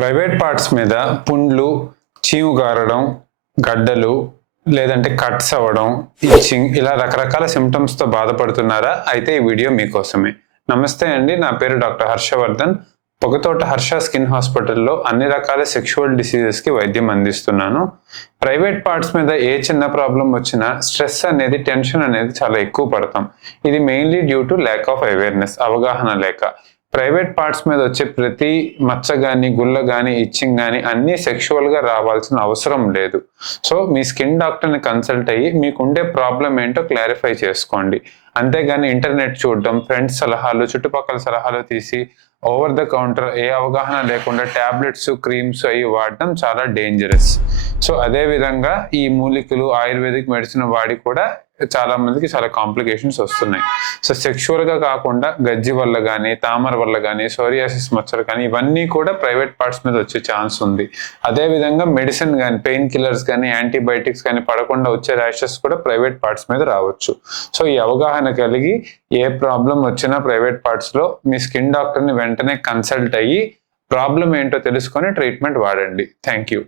Private parts మీద పుండ్లు, చీము గారడం, గడ్డలు, లేదంటే కట్స్ అవ్వడం, ఇచ్చింగ్ ఇలా రకరకాల సిమ్టమ్స్తో బాధపడుతున్నారా? అయితే ఈ వీడియో మీకోసమే. నమస్తే అండి, నా పేరు డాక్టర్ హర్షవర్ధన్. పొగతోట హర్ష స్కిన్ హాస్పిటల్లో అన్ని రకాల సెక్షువల్ డిసీజెస్కి వైద్యం అందిస్తున్నాను. ప్రైవేట్ పార్ట్స్ మీద ఏ చిన్న ప్రాబ్లం వచ్చినా స్ట్రెస్ అనేది, టెన్షన్ అనేది చాలా ఎక్కువ పడతాం. ఇది mainly due to lack of awareness, అవగాహన లేక. ప్రైవేట్ పార్ట్స్ మీద వచ్చే ప్రతి మచ్చ కానీ, గుల్ల కానీ, ఇచ్చింగ్ కానీ అన్నీ సెక్షువల్గా రావాల్సిన అవసరం లేదు. సో మీ స్కిన్ డాక్టర్ని కన్సల్ట్ అయ్యి మీకుండే ప్రాబ్లం ఏంటో క్లారిఫై చేసుకోండి. అంతేగాని ఇంటర్నెట్ చూడడం, ఫ్రెండ్స్ సలహాలు, చుట్టుపక్కల సలహాలు తీసి ఓవర్ ద కౌంటర్ ఏ అవగాహన లేకుండా టాబ్లెట్స్, క్రీమ్స్ అవి వాడడం చాలా డేంజరస్. సో అదే విధంగా ఈ మూలికలు, ఆయుర్వేదిక్ మెడిసిన్ వాడి కూడా చాలా మందికి చాలా కాంప్లికేషన్స్ వస్తున్నాయి. సో సెక్షువల్గా కాకుండా గజ్జి వల్ల కానీ, తామర వల్ల కానీ, సోరియాసిస్ మచ్చలు కానీ ఇవన్నీ కూడా ప్రైవేట్ పార్ట్స్ మీద వచ్చే ఛాన్స్ ఉంది. అదేవిధంగా మెడిసిన్ కానీ, పెయిన్ కిల్లర్స్ కానీ, యాంటీబయాటిక్స్ కానీ పడకుండా వచ్చే ర్యాషెస్ కూడా ప్రైవేట్ పార్ట్స్ మీద రావచ్చు. సో ఈ అవగాహన కలిగి ఏ ప్రాబ్లం వచ్చినా ప్రైవేట్ పార్ట్స్లో మీ స్కిన్ డాక్టర్ని వెంటనే కన్సల్ట్ అయ్యి ప్రాబ్లం ఏంటో తెలుసుకొని ట్రీట్మెంట్ వాడండి. Thank you.